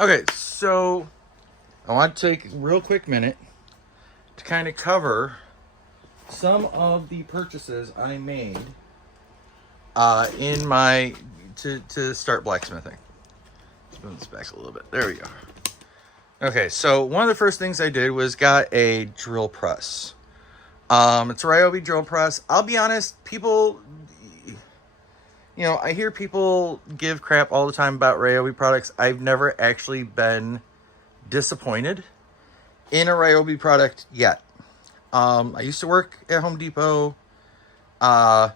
Okay, so I want to take a real quick minute to kind of cover some of the purchases I made in my to start blacksmithing. Let's move this back a little bit. There we go. Okay, so one of the first things I did was got a drill press. It's a Ryobi drill press. I'll be honest, people, I hear people give crap all the time about Ryobi products. I've never actually been disappointed in a Ryobi product yet. I used to work at Home Depot. They're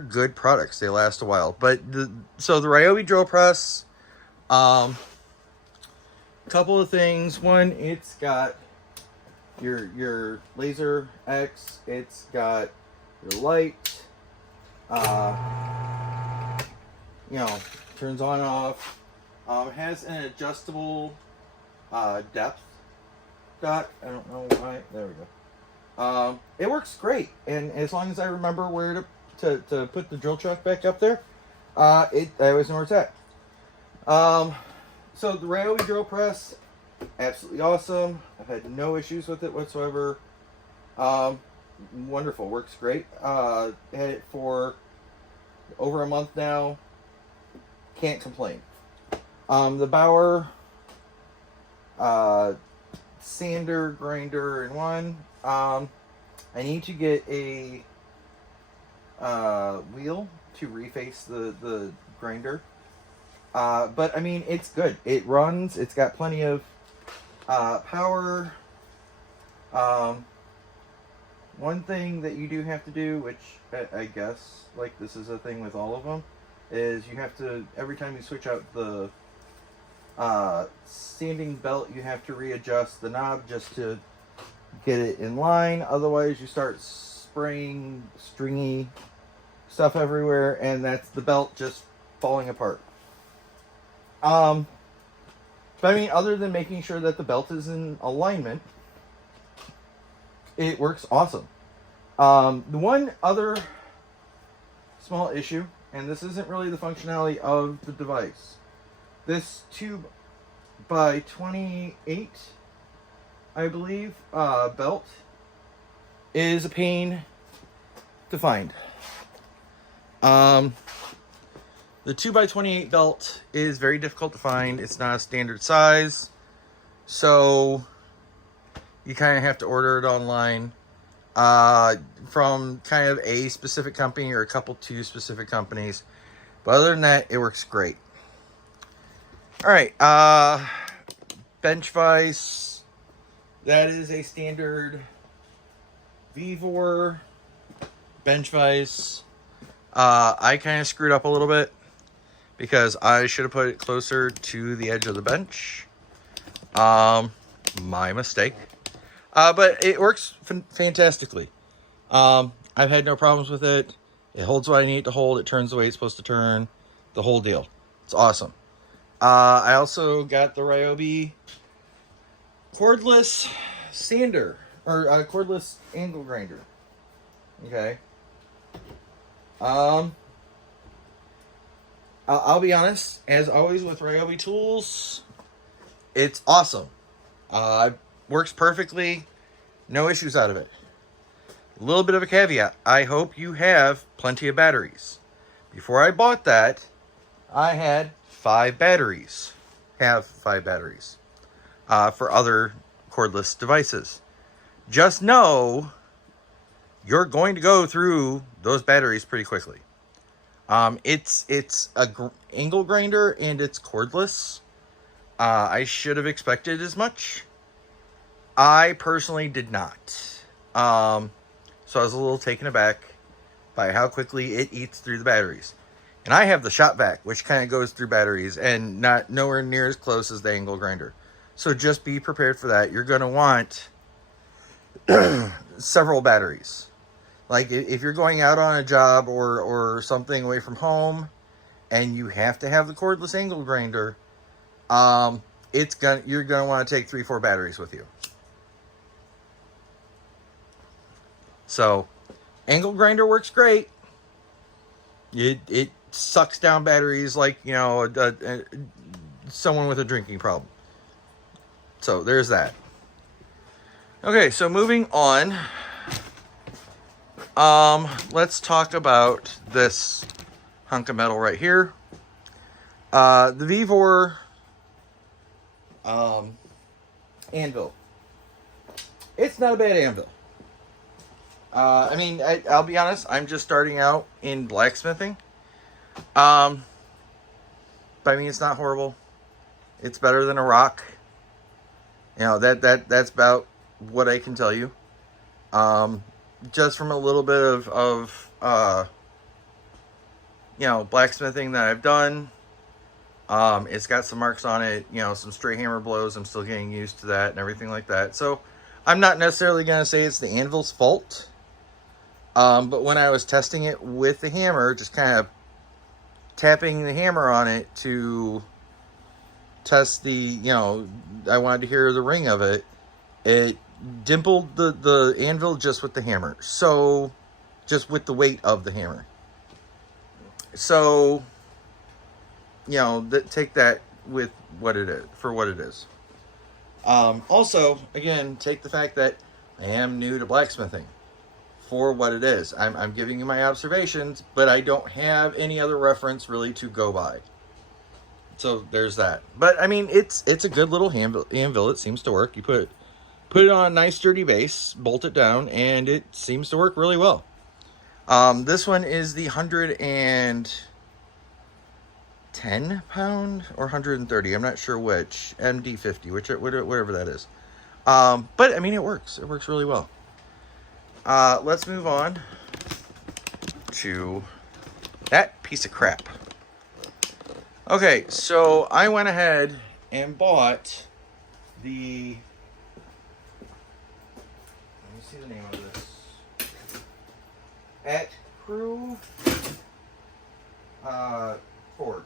good products. They last a while. But the Ryobi drill press, couple of things. One, it's got your laser X. It's got your light. Turns on and off. It has an adjustable depth dot. I don't know why. There we go. It works great, and as long as I remember where to put the drill chuck back up there, I always know where it's at. So the Ryobi drill press, absolutely awesome. I've had no issues with it whatsoever. Wonderful, works great. Had it for over a month now. Can't complain. The BAUER sander grinder in one. I need to get a wheel to reface the grinder. But I mean, it's good. It runs. It's got plenty of power. One thing that you do have to do, which I guess, like, this is a thing with all of them, is you have to, every time you switch out the sanding belt, you have to readjust the knob just to get it in line. Otherwise, you start spraying stringy stuff everywhere, and that's the belt just falling apart. But I mean, other than making sure that the belt is in alignment, it works awesome. The one other small issue, and this isn't really the functionality of the device, this 2x28, I believe, belt is a pain to find. The 2x28 belt is very difficult to find. It's not a standard size, so you kind of have to order it online from kind of a specific company or two specific companies. But other than that, it works great. All right, bench vise. That is a standard VEVOR bench vise. I kind of screwed up a little bit because I should have put it closer to the edge of the bench. My mistake. But it works fantastically. I've had no problems with it. It holds what I need to hold. It turns the way it's supposed to turn. The whole deal. It's awesome. I also got the Ryobi cordless sander, or cordless angle grinder. Okay. I'll be honest, as always with Ryobi tools, it's awesome. Works perfectly, no issues out of it. A little bit of a caveat, I hope you have plenty of batteries. Before I bought that, I had 5 batteries. Have 5 batteries for other cordless devices. Just know you're going to go through those batteries pretty quickly. It's a angle grinder and it's cordless. I should have expected as much. I personally did not. So I was a little taken aback by how quickly it eats through the batteries. And I have the shop vac, which kind of goes through batteries and nowhere near as close as the angle grinder. So just be prepared for that. You're going to want several batteries. Like if you're going out on a job or something away from home and you have to have the cordless angle grinder, you're going to want to take 3-4 batteries with you. So angle grinder works great. It sucks down batteries like, you know, someone with a drinking problem. So there's that. Okay, so moving on. Let's talk about this hunk of metal right here. The VEVOR anvil. It's not a bad anvil. I mean, I'll be honest, I'm just starting out in blacksmithing. But I mean, it's not horrible. It's better than a rock. You know, that's about what I can tell you. Just from a little bit of you know, blacksmithing that I've done. It's got some marks on it, you know, some straight hammer blows. I'm still getting used to that and everything like that. So I'm not necessarily going to say it's the anvil's fault. But when I was testing it with the hammer, just kind of tapping the hammer on it to test the, you know, I wanted to hear the ring of it. It dimpled the anvil just with the hammer. So, just with the weight of the hammer. So, you know, take that with what it is, for what it is. Also, again, take the fact that I am new to blacksmithing for what it is. I'm giving you my observations, but I don't have any other reference really to go by. So there's that. But I mean, it's a good little anvil. It seems to work. You put it on a nice sturdy base, bolt it down, and it seems to work really well. This one is the 110 pound or 130. I'm not sure which. MD50, whatever that is. But I mean, it works. It works really well. Let's move on to that piece of crap. Okay, so I went ahead and bought the, let me see the name of this, At Crew Forge.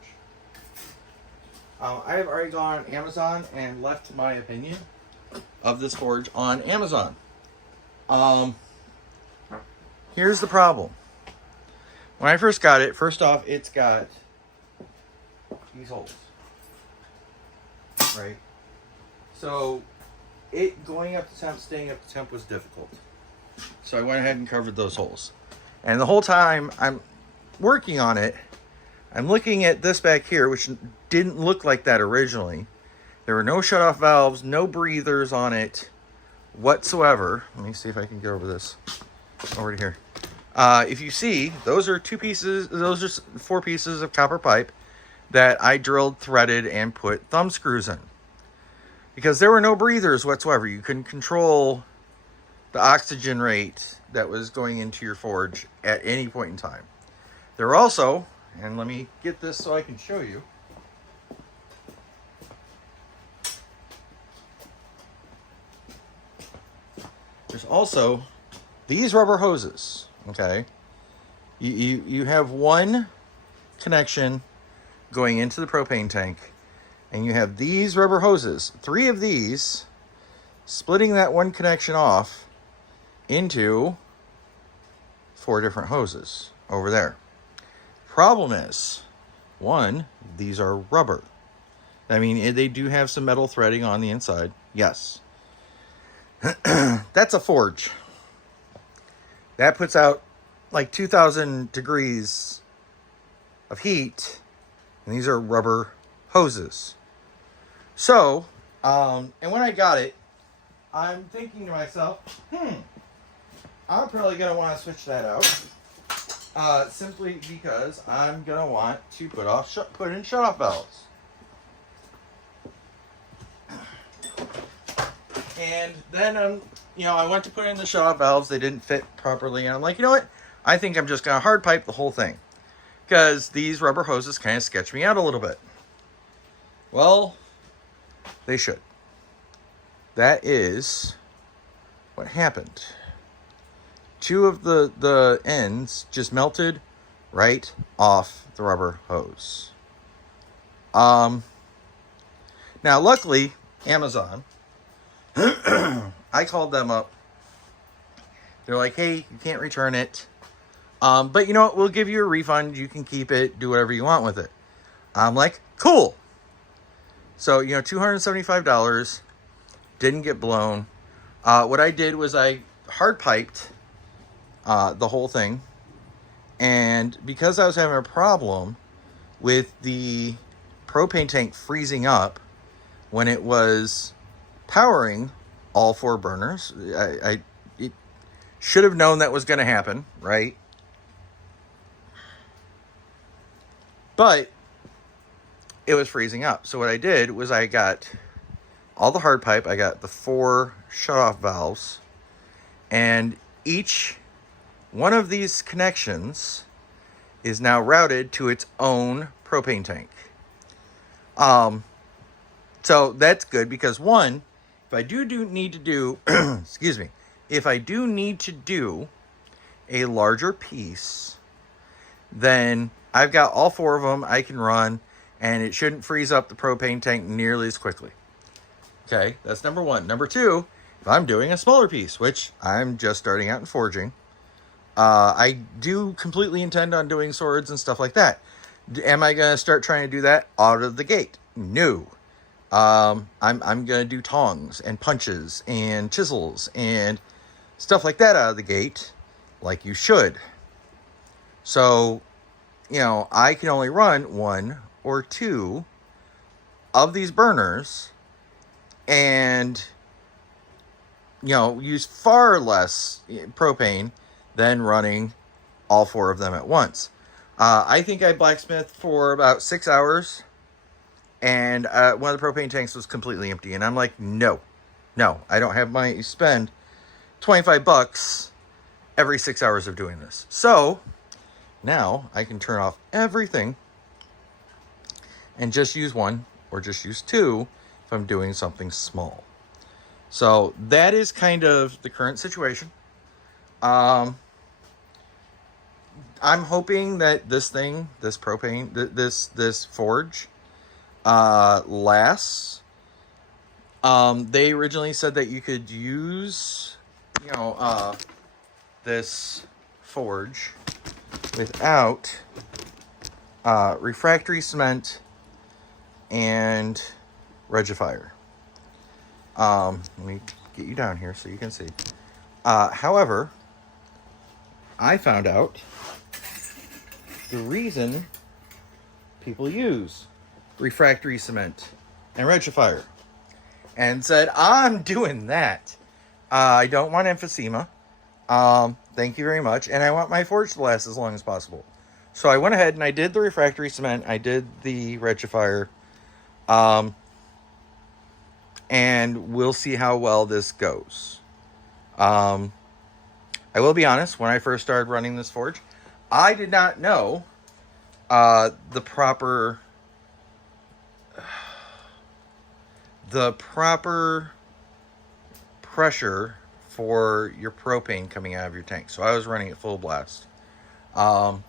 I have already gone on Amazon and left my opinion of this forge on Amazon. Here's the problem. When I first got it, first off, it's got these holes, right? So it going up to temp, staying up to temp was difficult. So I went ahead and covered those holes. And the whole time I'm working on it, I'm looking at this back here, which didn't look like that originally. There were no shutoff valves, no breathers on it whatsoever. Let me see if I can get over this, over to here. If you see, those are 4 pieces of copper pipe that I drilled, threaded, and put thumb screws in. Because there were no breathers whatsoever. You couldn't control the oxygen rate that was going into your forge at any point in time. There were also, and let me get this so I can show you. There's also these rubber hoses, okay? You have one connection going into the propane tank, and you have these rubber hoses, 3 of these, splitting that one connection off into 4 different hoses over there. Problem is, 1, these are rubber. I mean, they do have some metal threading on the inside, yes. That's a forge. That puts out like 2,000 degrees of heat, and these are rubber hoses. So, and when I got it, I'm thinking to myself, I'm probably going to want to switch that out. Simply because I'm going to want to put in shutoff valves. And then, I went to put in the shutoff valves. They didn't fit properly. And I'm like, you know what? I think I'm just going to hard pipe the whole thing. Because these rubber hoses kind of sketch me out a little bit. Well, they should. That is what happened. 2 of the ends just melted right off the rubber hose. Now, luckily, Amazon, I called them up. They're like, hey, you can't return it. But you know what? We'll give you a refund. You can keep it, do whatever you want with it. I'm like, cool. So, you know, $275, didn't get blown. What I did was I hard piped the whole thing. And because I was having a problem with the propane tank freezing up when it was powering all 4 burners, I should have known that was going to happen, right? But it was freezing up. So what I did was I got all the hard pipe. I got the 4 shutoff valves. And each one of these connections is now routed to its own propane tank. So that's good because one, if I do need to do, excuse me, if I do need to do a larger piece, then I've got all 4 of them I can run, and it shouldn't freeze up the propane tank nearly as quickly. Okay, that's number 1. Number 2, if I'm doing a smaller piece, which I'm just starting out in forging, I do completely intend on doing swords and stuff like that. Am I going to start trying to do that out of the gate? No. I'm going to do tongs and punches and chisels and stuff like that out of the gate, like you should. So, you know, I can only run 1 or 2 of these burners and, you know, use far less propane than running all 4 of them at once. I think I blacksmithed for about 6 hours, and one of the propane tanks was completely empty. And I'm like, no, I don't have money to spend $25 every 6 hours of doing this. So now I can turn off everything and just use 1 or just use 2 if I'm doing something small. So that is kind of the current situation. I'm hoping that this thing, this propane, this forge, lasts. They originally said that you could use, you know, this forge without refractory cement and regifier. Let me get you down here so you can see. However, I found out the reason people use refractory cement and regifier, and said, I'm doing that. I don't want emphysema. Thank you very much. And I want my forge to last as long as possible. So I went ahead and I did the refractory cement. I did the regifier. And we'll see how well this goes. I will be honest, when I first started running this forge, I did not know the proper pressure for your propane coming out of your tank. So I was running at full blast. Do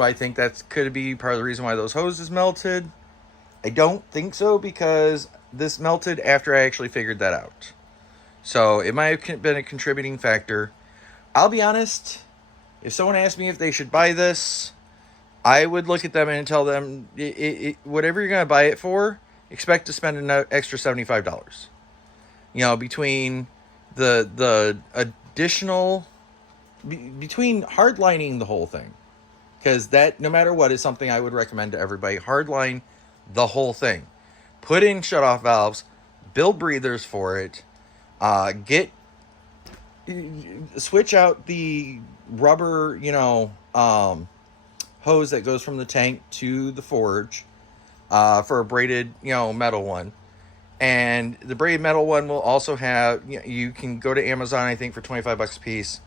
I think that could be part of the reason why those hoses melted? I don't think so, because this melted after I actually figured that out. So it might have been a contributing factor. I'll be honest, if someone asked me if they should buy this, I would look at them and tell them, whatever you're going to buy it for, expect to spend an extra $75. You know, between the additional, between hardlining the whole thing, because that, no matter what, is something I would recommend to everybody. Hardline the whole thing. Put in shutoff valves, build breathers for it, switch out the rubber, you know, hose that goes from the tank to the forge for a braided, you know, metal one. And the braided metal one will also have, you can go to Amazon, I think, for $25 a piece,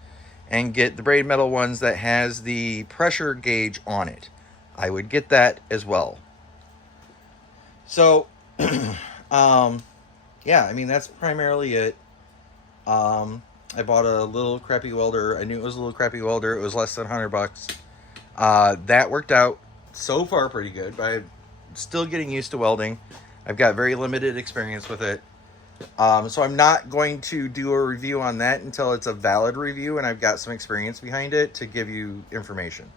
and get the braided metal ones that has the pressure gauge on it. I would get that as well. So, yeah, I mean, that's primarily it. I bought a little crappy welder. I knew it was a little crappy welder. It was less than $100. That worked out so far pretty good, but I'm still getting used to welding. I've got very limited experience with it. So I'm not going to do a review on that until it's a valid review and I've got some experience behind it to give you information.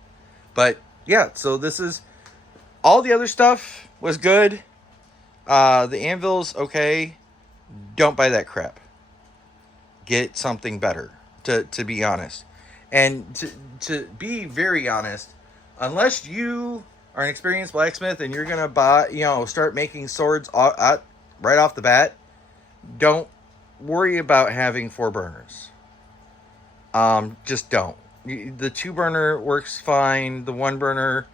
But yeah, so this is all the other stuff was good. The Anvil's okay. Don't buy that crap. Get something better, to be honest. And to be very honest, unless you are an experienced blacksmith and you're gonna start making swords right off the bat, don't worry about having 4 burners. Just don't. The 2 burner works fine. The 1 burner,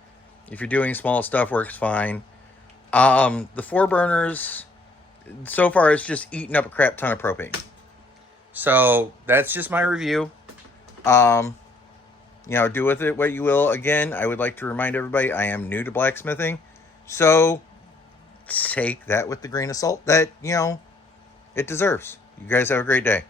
if you're doing small stuff, works fine. The 4 burners, so far, it's just eating up a crap ton of propane. So that's just my review. Do with it what you will. Again, I would like to remind everybody I am new to blacksmithing, so take that with the grain of salt that it deserves. You guys have a great day.